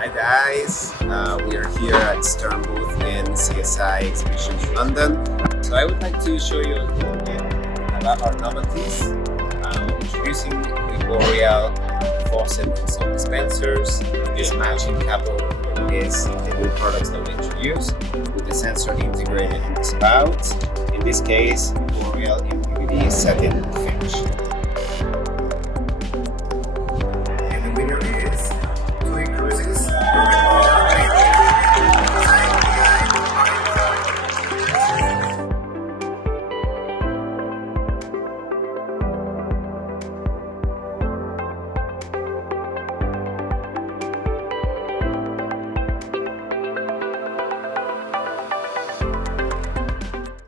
Hi guys, we are here at Stern booth in CSI Exhibitions London. So I would like to show you a little bit about our novelties. Introducing the L'Oreal faucet and soap dispensers. This matching couple is the new products that we introduced with the sensor integrated in the spout. In this case, L'Oreal in PVD satin finish.